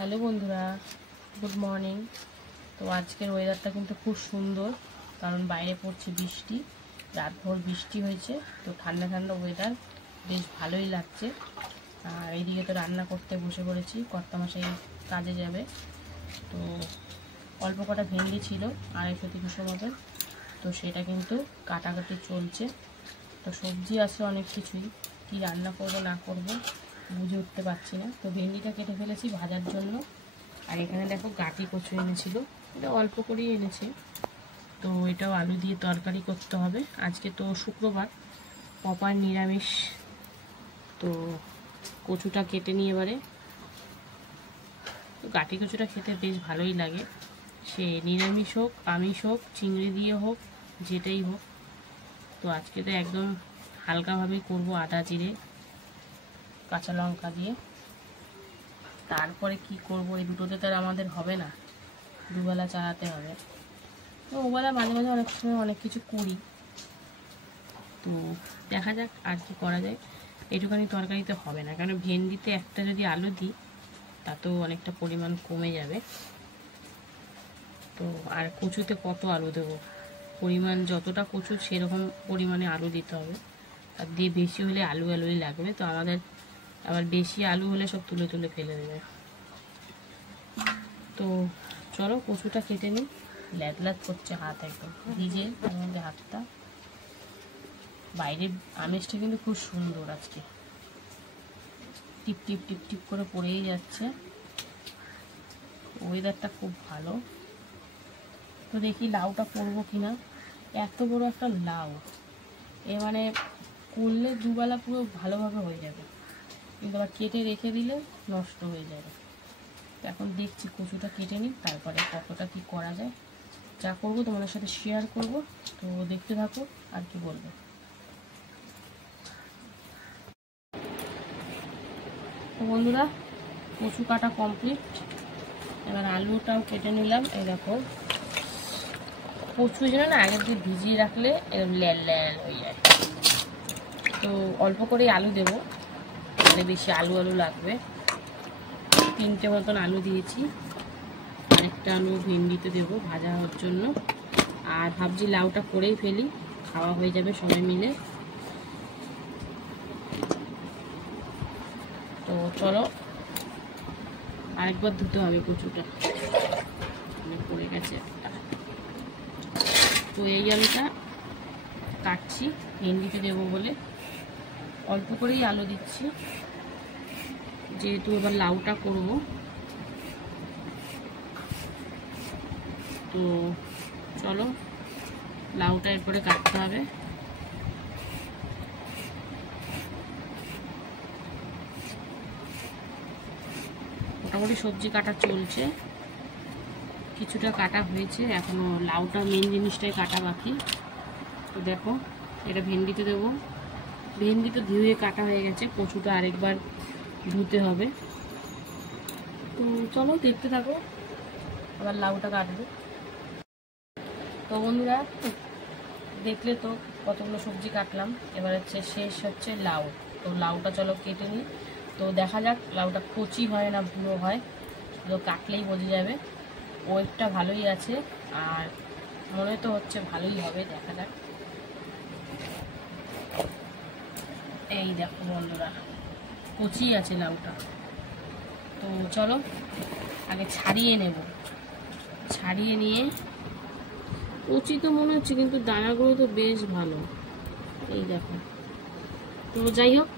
Hello বন্ধুরা, good morning. তো আজকের ওয়েদারটা কিন্তু খুব সুন্দর, কারণ বাইরে পড়ছে বৃষ্টি। রাতভর বৃষ্টি হয়েছে, তো ঠান্ডা ঠান্ডা ওয়েদার, বেশ ভালোই লাগছে। আর এইদিকে তো রান্না করতে বসে পড়েছি, কর্তামশাই কাজে যাবে। তো অল্প কটা ভেন্ডি ছিল, 250-300 মতন, তো সেটা কিন্তু কাটাকাটি চলছে। তো সবজি আছে অনেক কিছুই, কি রান্না করব না করব বুঝে উঠতে পারছি না। তো ভেন্ডিটা কেটে ফেলেছি ভাজার জন্য। আর এখানে দেখো গাটি কচু এনেছিল, এটা অল্প করেই এনেছে। তো এটাও আলু দিয়ে তরকারি করতে হবে। আজকে তো শুক্রবার, প্রপার নিরামিষ। তো কচুটা কেটে নিয়ে এবারে, তো গাটি কচুটা খেতে বেশ ভালোই লাগে, সে নিরামিষ হোক আমিষ হোক চিংড়ি দিয়ে হোক যেটাই হোক। তো আজকে তো একদম হালকাভাবেই করবো, আদা জিরে কাঁচা লঙ্কা দিয়ে। তারপরে কি করব, এই দুটোতে তো আর আমাদের হবে না, দুবেলা চালাতে হবে। তো ওবেলা মাঝে মাঝে অনেক সময় অনেক কিছু করি। তো দেখা যাক আর কি করা যায়। এইটুখানি তরকারিতে হবে না, কারণ ভেন্ডিতে একটা যদি আলু দিই তাতেও অনেকটা পরিমাণ কমে যাবে। তো আর কচুতে কত আলু দেবো, পরিমাণ যতটা কচু সেরকম পরিমাণে আলু দিতে হবে। আর দিয়ে বেশি হলে আলুই লাগবে। তো আমাদের আবার বেশি আলু হলে সব তুলে তুলে ফেলে দেবে। তো চলো কচুটা কেটে নিই। ল্যাদ করছে হাত, একদম ভিজে তার মধ্যে হাতটা। বাইরের আমেজটা কিন্তু খুব সুন্দর আজকে, টিপ টিপ টিপ টিপ করে পড়েই যাচ্ছে। ওয়েদারটা খুব ভালো। তো দেখি লাউটা করবো কিনা। এত বড় একটা লাউ, এ মানে করলে দুবেলা পুরো ভালোভাবে হয়ে যাবে, কিন্তু আবার কেটে রেখে দিলে নষ্ট হয়ে যাবে। তো এখন দেখছি কচুটা কেটে নিই, তারপরে কতটা কি করা যায়। যা করবো তোমাদের সাথে শেয়ার করব, তো দেখতে থাকো আর কি বলবো। তো বন্ধুরা, কচু কাটা কমপ্লিট। এবার আলুটাও কেটে নিলাম। এই দেখো, কচু যেন না আগের দিয়ে ভিজিয়ে রাখলে ল্যাল ল্যাল হয়ে যায়। তো অল্প করেই আলু দেবো, মানে বেশি আলু লাগবে। 3টে মতন আলু দিয়েছি, আরেকটা আলু ভেন্ডিতে দেবো ভাজা হওয়ার জন্য। আর ভাবছি লাউটা করেই ফেলি, খাওয়া হয়ে যাবে সবাই মিলে। তো চলো, আরেকবার ধুতে হবে কচুটা, পড়ে গেছে একটা। তো এই আলুটা কাটছি ভেন্ডিতে দেবো বলে, অল্প করেই আলু দিচ্ছি, যেহেতু এবার লাউটা করব। তো চলো, লাউটা এরপরে কাটতে হবে। মোটামুটি সবজি কাটা চলছে, কিছুটা কাটা হয়েছে, এখনো লাউটা মেন জিনিসটাই কাটা বাকি। তো দেখো, এটা ভেন্ডিতে দেবো। ভেন্ডি তো ধুয়ে কাটা হয়ে গেছে, কচুটা আরেকবার ধুতে হবে। তো চলো দেখতে থাকো, আবার লাউটা কাটবো। তো বন্ধুরা, দেখলে তো কতগুলো সবজি কাটলাম, এবার শেষ হচ্ছে লাউ। তো লাউটা চলো কেটে নিই। তো দেখা যাক লাউটা কচি হয় না বুড়ো হয়, তো কাটলেই বোঝা যাবে। ওয়েটটা ভালোই আছে, আর মনে তো হচ্ছে ভালোই হবে, দেখা যাক। এই দেখো বন্ধুরা, কচি আছে লাউটা। তো চলো আগে ছাড়িয়ে নেব। ছাড়িয়ে নিয়ে, কচি তো মনে হচ্ছে কিন্তু দানাগুলো তো বেশ ভালো, এই দেখো। তো যাই হোক,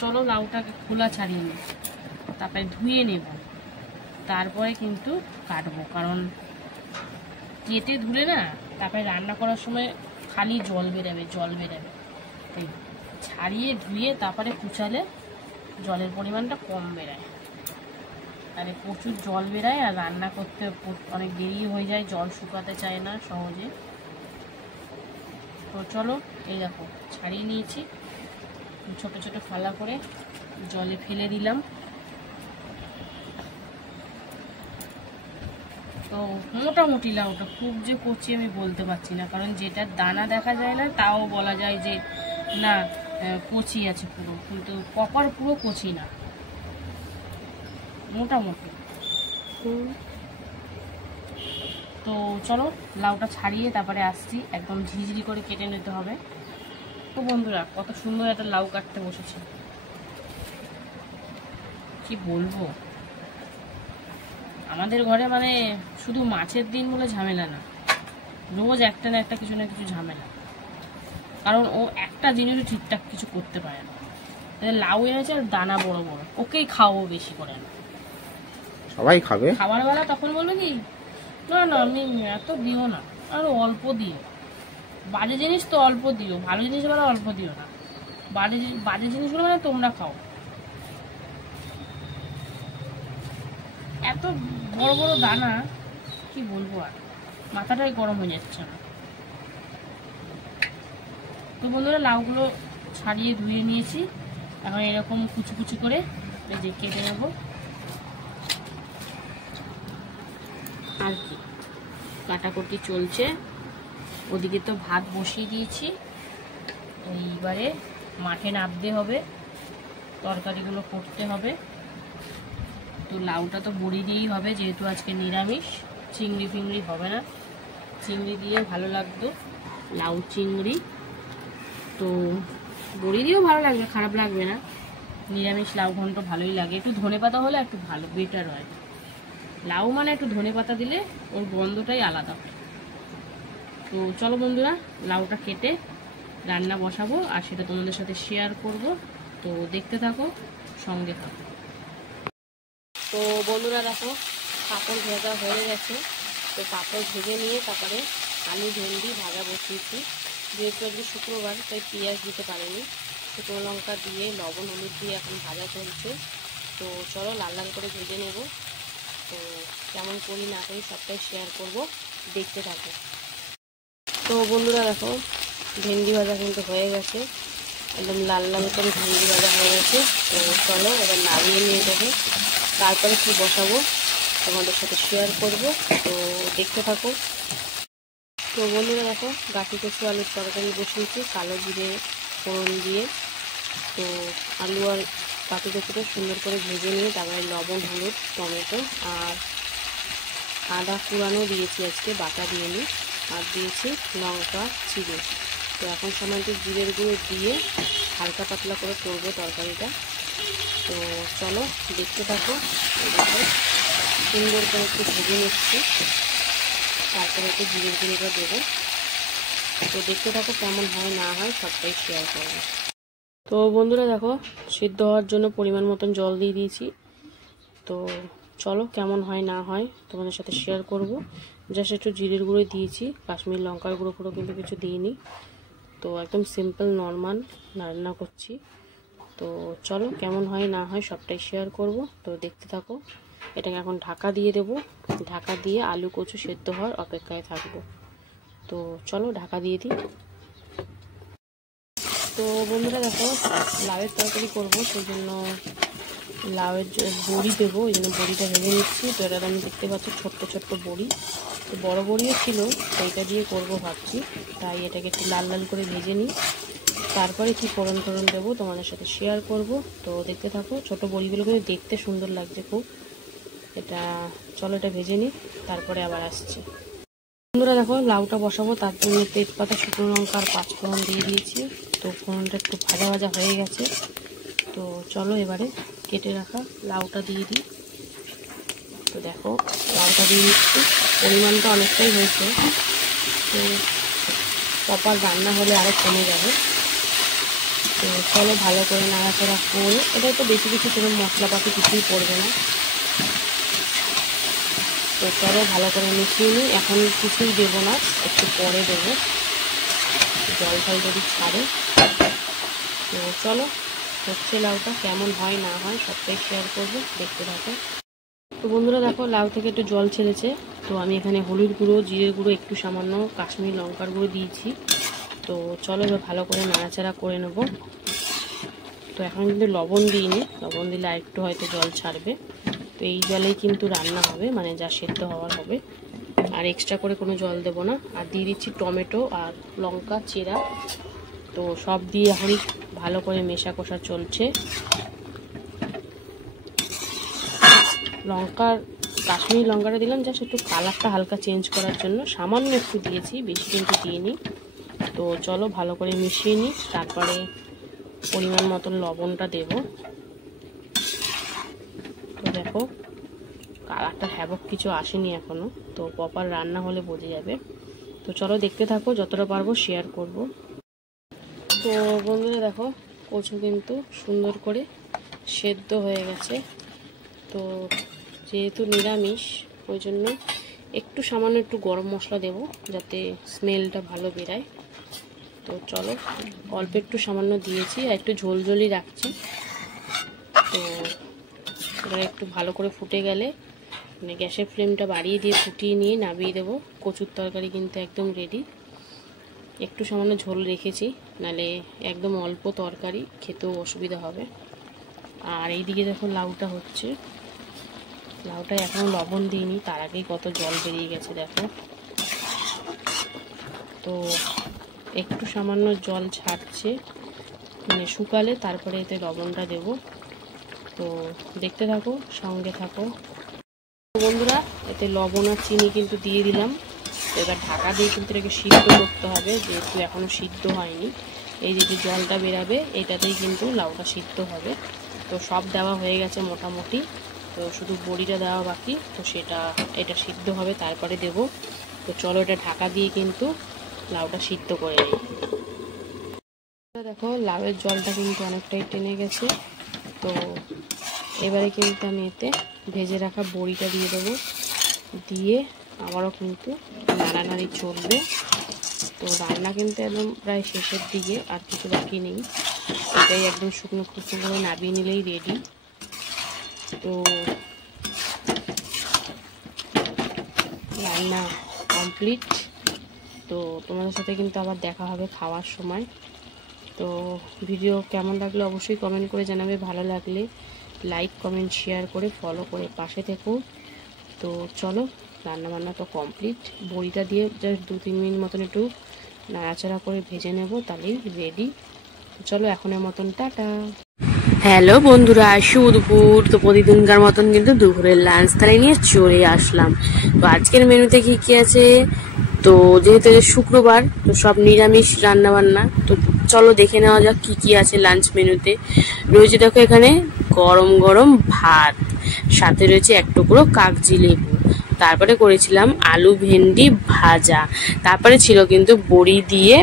চলো লাউটাকে খোলা ছাড়িয়ে নিই, তারপরে ধুয়ে নেব, তারপরে কিন্তু কাটবো। কারণ কেটে ধুলে না তারপরে রান্না করার সময় খালি জল বেরাবে। তাই ছাড়িয়ে ধুয়ে তারপরে কুচালে জলের পরিমাণটা কম বেরায়। আর প্রচুর জল বেরায়, আর রান্না করতে অনেক দেরি হয়ে যায়, জল শুকাতে চায় না সহজে। তো চলো, এই দেখো ছাড়িয়ে নিয়েছি, ছোট ছোট ফালা করে জলে ফেলে দিলাম। তো মোটামুটি লাউটা খুব যে কচি আমি বলতে পারছি না, কারণ যেটা দানা দেখা যায় না তাও বলা যায় যে না কচি আছে পুরো, কিন্তু প্রপার পুরো কচি না, মোটামুটি। তো চলো লাউটা ছাড়িয়ে তারপরে আসছি, একদম ঝিঝিরি করে কেটে নিতে হবে। তো বন্ধুরা কত সুন্দর একটা লাউ কাটতে বসেছে, কি বলবো। আমাদের ঘরে মানে শুধু মাছের দিন বলে ঝামেলা না, রোজ একটা না একটা কিছু না কিছু ঝামেলা। কারণ ও একটা জিনিসও ঠিকঠাক কিছু করতে পারে না। লাউ এনেছে আর দানা বড় বড়, ওকেই খাওয়াবো বেশি করে না। সবাই খাবে খাবার বেলা তখন বলবে কি, না না আমি এত দিও না, আরো অল্প দিও। বাজে জিনিস তো অল্প দিও, ভালো জিনিস বেলা অল্প দিও না। বাজে জিনিসগুলো মানে তোমরা খাও। এত বড় বড় দানা, কি বলবো, আর মাথাটাই গরম হয়ে যাচ্ছে না। তো বন্ধুরা লাউগুলো ছাড়িয়ে ধুয়ে নিয়েছি, এখন এরকম কুচি কুচি করে যে কেটে নেব। আর কি কাটাকুটি চলছে, ওদিকে তো ভাত বসিয়ে দিয়েছি, এইবারে মাঠে নামতে হবে, তরকারিগুলো করতে হবে। তো লাউটা তো বড়ি দিয়েই হবে, যেহেতু আজকে নিরামিষ, চিংড়ি ফিংড়ি হবে না। চিংড়ি দিয়ে ভালো লাগতো, লাউ চিংড়ি, তো বড়ি দিয়েও ভালো লাগবে, খারাপ লাগবে না। নিরামিষ লাউ ঘন্ট ভালোই লাগে, একটু ধনেপাতা হলে একটু ভালো বেটার হয়। লাউ মানে একটু ধনেপাতা দিলে ওর গন্ধটাই আলাদা। তো চলো বন্ধুরা লাউটা কেটে রান্না বসাবো, আর সেটা তোমাদের সাথে শেয়ার করব। তো দেখতে থাকো, সঙ্গে থাকো। তো বন্ধুরা দেখো পাঁপড় ভাজা হয়ে গেছে। তো পাঁপড় ভেজে নিয়ে তারপরে আলু ভেন্ডি ভাজা বসিয়েছি। যেহেতু আজকে শুক্রবার তাই পেঁয়াজ দিতে পারিনি, শুকনো লঙ্কা দিয়ে লবণ হলুদ দিয়ে এখন ভাজা চলছে। তো চলো লাল লাল করে ভেজে নেব। তো কেমন করি না করি সবটাই শেয়ার করব, দেখতে থাকো। তো বন্ধুরা দেখো ভেন্ডি ভাজা কিন্তু হয়ে গেছে, একদম লাল লাল করে ভেন্ডি ভাজা হয়ে গেছে। তো চলো এবার নামিয়ে নিয়ে যাবো, তারপরে কি বসাবো তোমাদের সাথে শেয়ার করব। তো দেখতে থাকো। তো বন্ধুরা দেখো গাঠি কচু আলুর তরকারি বসিয়েছি কালো জিরে ফোড়ন দিয়ে। তো আলু আর গাঠি কচুটা সুন্দর করে ভেজে নিয়ে তারপরে লবণ হলুদ টমেটো আর আদা কুড়ানো দিয়েছি, আজকে বাটা দিয়ে নিই, আর দিয়েছি লঙ্কা চিড়ে। তো এখন সামান্য জিরের গুঁড়ো দিয়ে হালকা পাতলা করে করবো তরকারিটা। তো চলো দেখতে থাকো। সুন্দর করে একটু ভেজে নিচ্ছি, তারপরে একটু জিরের গুঁড়োটা দেবো। তো দেখতে থাকো কেমন হয় না হয় সবটাই শেয়ার করবো। তো বন্ধুরা দেখো সিদ্ধ হওয়ার জন্য পরিমাণ মতন জল দিয়ে দিয়েছি। তো চলো কেমন হয় না হয় তোমাদের সাথে শেয়ার করব। জাস্ট একটু জিরের গুঁড়ো দিয়েছি, কাশ্মীর লঙ্কার গুঁড়ো পুরো কিন্তু কিছু দিইনি। তো একদম সিম্পল নর্মাল রান্না করছি। তো চলো কেমন হয় না হয় সবটাই শেয়ার করব। তো দেখতে থাকো। এটাকে এখন ঢাকা দিয়ে দেব, ঢাকা দিয়ে আলু কচু সেদ্ধ হওয়ার অপেক্ষায় থাকবো। তো চলো ঢাকা দিয়ে দিই। তো বন্ধুরা দেখো লাউয়ের তরকারি করবো, সেই জন্য লাউয়ের বড়ি দেবো, এই জন্য বড়িটা ভেজে নিচ্ছি। তো এটা আমি দেখতে পাচ্ছি ছোট্ট ছোট্ট বড়ি, তো বড় বড়িও ছিল, সেইটা দিয়ে করবো ভাবছি। তাই এটাকে একটু লাল লাল করে ভেজে নিই, তারপরে কি ফোড়ন টোড়ন দেবো তোমাদের সাথে শেয়ার করব। তো দেখতে থাকো। ছোট বড়িগুলো কিন্তু দেখতে সুন্দর লাগছে খুব। এটা চলো এটা ভেজে নিই, তারপরে আবার আসছি। বন্ধুরা দেখো লাউটা বসাবো, তার জন্য তেজপাতা শুকনো লঙ্কা আর পাঁচফোড়ন দিয়ে দিয়েছি। তো ফোড়নটা একটু ভাজা ভাজা হয়ে গেছে। তো চলো এবারে কেটে রাখা লাউটা দিয়ে দিই। তো দেখো লাউটা দিয়ে দিচ্ছি, পরিমাণটা অনেকটাই হয়েছে। তো প্রপার রান্না হলে আরও কমে যাবে। তো চলো ভালো করে নাড়াচাড়া করে, এটা তো বেশি কিছু কোনো মশলাপাতি কিছুই পড়বে না। তো চলো ভালো করে মিশিয়ে নিই, এখন কিছুই দেবো না, একটু পরে দেবো জল ফল যদি ছাড়ে। তো চলো হচ্ছে লাউটা, কেমন হয় না হয় সবটাই শেয়ার করবো, দেখতে থাকো। তো বন্ধুরা দেখো লাউ থেকে একটু জল ছেড়েছে। তো আমি এখানে হলুদ গুঁড়ো জিরের গুঁড়ো একটু সামান্য কাশ্মীর লঙ্কার গুঁড়ো দিয়েছি। তো চলো এবার ভালো করে নাড়াচাড়া করে নেব। তো এখন কিন্তু লবণ দিইনি, লবণ দিলে আরেকটু হয়তো জল ছাড়বে। তো এই জলেই কিন্তু রান্না হবে, মানে যা সেদ্ধ হওয়ার হবে, আর এক্সট্রা করে কোনো জল দেবো না। আর দিয়ে দিচ্ছি টমেটো আর লঙ্কা চেরা। তো সব দিয়ে এখন ভালো করে মেশা কষা চলছে। লঙ্কার কাশ্মীরি লঙ্কাটা দিলাম জাস্ট একটু কালারটা হালকা চেঞ্জ করার জন্য, সামান্য একটু দিয়েছি, বেশি কিন্তু দিইনি। তো চলো ভালো করে মিশিয়ে নিই, তারপরে পরিমাণ মতন লবণটা দেব। তো দেখো কালারটা হ্যাবক কিছু আসেনি এখনো, তো প্রপার রান্না হলে বোঝা যাবে। তো চলো দেখতে থাকো, যতটা পারবো শেয়ার করব। তো বন্ধুরা দেখো কচু কিন্তু সুন্দর করে সেদ্ধ হয়ে গেছে। তো যেহেতু নিরামিষ ওই জন্য একটু সামান্য একটু গরম মশলা দেব যাতে স্মেলটা ভালো বেরায়। তো চলো অল্প একটু সামান্য দিয়েছি, আর একটু ঝোলঝোলই রাখছি। তো এবার একটু ভালো করে ফুটে গেলে মানে গ্যাসের ফ্লেমটা বাড়িয়ে দিয়ে ফুটিয়ে নিয়ে নামিয়ে দেবো। কচুর তরকারি কিন্তু একদম রেডি। একটু সামান্য ঝোল রেখেছি, নালে একদম অল্প তরকারি খেতেও অসুবিধা হবে। আর এইদিকে দেখো লাউটা হচ্ছে, লাউটা এখনও লবণ দিইনি, তার আগেই কত জল বেরিয়ে গেছে দেখো। তো একটু সামান্য জল ছাড়ছে, মানে শুকালে তারপরে এতে লবণটা দেব। তো দেখতে থাকো, সঙ্গে থাকো বন্ধুরা। এতে লবণ আর চিনি কিন্তু দিয়ে দিলাম। এবার ঢাকা দিয়ে কিন্তু এটাকে সিদ্ধ করতে হবে, যেহেতু এখনও সিদ্ধ হয়নি। এই যে জলটা বেরাবে এটাতেই কিন্তু লাউটা সিদ্ধ হবে। তো সব দেওয়া হয়ে গেছে মোটামুটি, তো শুধু বড়িটা দেওয়া বাকি। তো এটা সিদ্ধ হবে তারপরে দেব। তো চলো এটা ঢাকা দিয়ে কিন্তু লাউটা সিদ্ধ করে নিই। দেখো লাউয়ের জলটা কিন্তু অনেকটাই টেনে গেছে। তো এবারে কিন্তু আমি এতে ভেজে রাখা বড়িটা দিয়ে দেবো, দিয়ে আবারও কিন্তু নাড়ানাড়ি চলবে। তো রান্না কিন্তু একদম প্রায় শেষের দিকে, আর কিছু বাকি নেই। এটাই একদম শুকনো শুকনো করে নামিয়ে নিলেই রেডি। তো রান্না কমপ্লিট। তো তোমাদের সাথে কিন্তু আবার দেখা হবে খাওয়ার সময়। তো ভিডিও কেমন লাগলো অবশ্যই কমেন্ট করে জানাবে, ভালো লাগলে লাইক কমেন্ট শেয়ার করে ফলো করে পাশে থেকো। তো চলো রান্নাবান্না তো কমপ্লিট। বড়িটা দিয়ে জাস্ট 2-3 মিনিট মতন একটু নাড়াচাড়া করে ভেজে নেব, তাহলেই রেডি। চলো এখনের মতন টাটা। হ্যালো বন্ধুরা, দুপুর। তো প্রতিদিনকার মতন কিন্তু দুপুরের লাঞ্চ থালি নিয়ে চলে আসলাম। তো আজকের মেনুতে কি কি আছে, তো যেহেতু শুক্রবার তো সব নিরামিষ রান্নাবান্না। তো চলো দেখে নেওয়া যাক কি কি আছে লাঞ্চ মেনুতে। রয়েছে দেখো এখানে গরম গরম ভাত, সাথে রয়েছে এক টুকরো কাগজি লেবু, তারপরে করেছিলাম আলু ভেন্ডি ভাজা, তারপরে ছিল কিন্তু বড়ি দিয়ে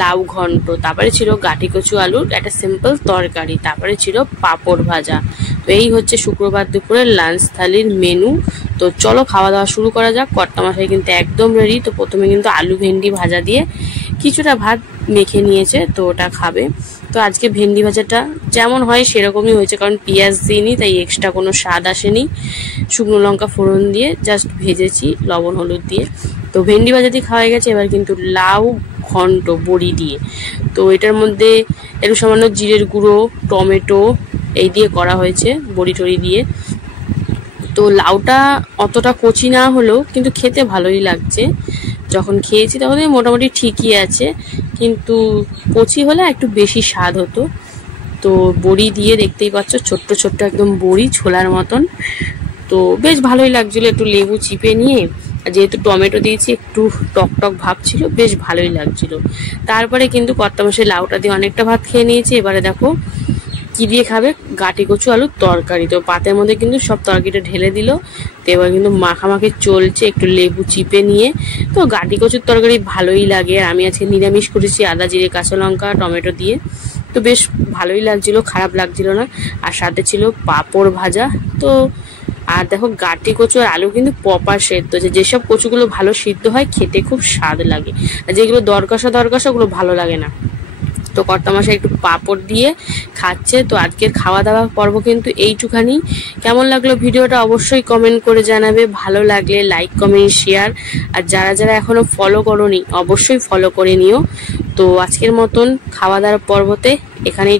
লাউ ঘন্ট, তারপরে ছিল গাটি কচু আলুর একটা সিম্পল তরকারি, তারপরে ছিল পাঁপড় ভাজা। তো এই হচ্ছে শুক্রবার দুপুরের লাঞ্চ থালির মেনু। তো চলো খাওয়া দাওয়া শুরু করা যাক। কর্তামশাই কিন্তু একদম রেডি। তো প্রথমে কিন্তু আলু ভেন্ডি ভাজা দিয়ে কিছুটা ভাত মেখে নিয়েছে, তো ওটা খাবে। তো আজকে ভেন্ডি ভাজাটা যেমন হয় সেরকমই হয়েছে, কারণ পেঁয়াজ দিইনি, তাই এক্সট্রা কোনো স্বাদ আসেনি। শুকনো লঙ্কা ফোড়ন দিয়ে জাস্ট ভেজেছি লবণ হলুদ দিয়ে। তো ভেন্ডি ভাজা দিয়ে খাওয়া গেছে। এবার কিন্তু লাউ ঘন্ট বড়ি দিয়ে, তো এটার মধ্যে একটু সামান্য জিরের গুঁড়ো, টমেটো এই দিয়ে করা হয়েছে বড়ি টড়ি দিয়ে। তো লাউটা অতটা কচি না হলেও কিন্তু খেতে ভালোই লাগছে। যখন খেয়েছি তখন মোটামুটি ঠিকই আছে, কিন্তু কচি হলে একটু বেশি স্বাদ হতো। তো বড়ি দিয়ে দেখতেই পাচ্ছ ছোট্ট ছোট্ট একদম বড়ি ছোলার মতন। তো বেশ ভালোই লাগছিল, একটু লেবু চিপে নিয়ে, যেহেতু টমেটো দিয়েছি একটু টক টক ভাব ছিল, বেশ ভালোই লাগছিল। তারপরে কিন্তু কর্তামশাই লাউটা দিয়ে অনেকটা ভাত খেয়ে নিয়েছে। এবারে দেখো কি দিয়ে খাবে, গাটি কচু আলুর তরকারি। তো পাতের মধ্যে কিন্তু সব তরকারিটা ঢেলে দিল। তো এবার কিন্তু মাখামাখি চলছে একটু লেবু চিপে নিয়ে। তো গাটি কচুর তরকারি ভালোই লাগে, আর আমি আজকে নিরামিষ করেছি আদা জিরে কাঁচা লঙ্কা টমেটো দিয়ে। তো বেশ ভালোই লাগছিল, খারাপ লাগছিল না। আর সাথে ছিল পাঁপড় ভাজা। তো আর দেখো গাটি কচু আর আলু কিন্তু প্রপার সেদ্ধ হয়েছে। যেসব কচুগুলো ভালো সিদ্ধ হয় খেতে খুব স্বাদ লাগে, আর যেগুলো দরকষা ওগুলো ভালো লাগে না। তো কর্তামশাই একটু পাঁপড় দিয়ে খাচ্ছে। তো আজকের খাওয়া দাওয়া পর্ব কিন্তু এইটুখানি। কেমন লাগলো ভিডিওটা অবশ্যই কমেন্ট করে জানাবে, ভালো লাগলে লাইক কমেন্ট শেয়ার। আর যারা যারা এখনো ফলো করোনি অবশ্যই ফলো করে নিও। তো আজকের মতন খাওয়া দাওয়ার পর্বতে এখানেই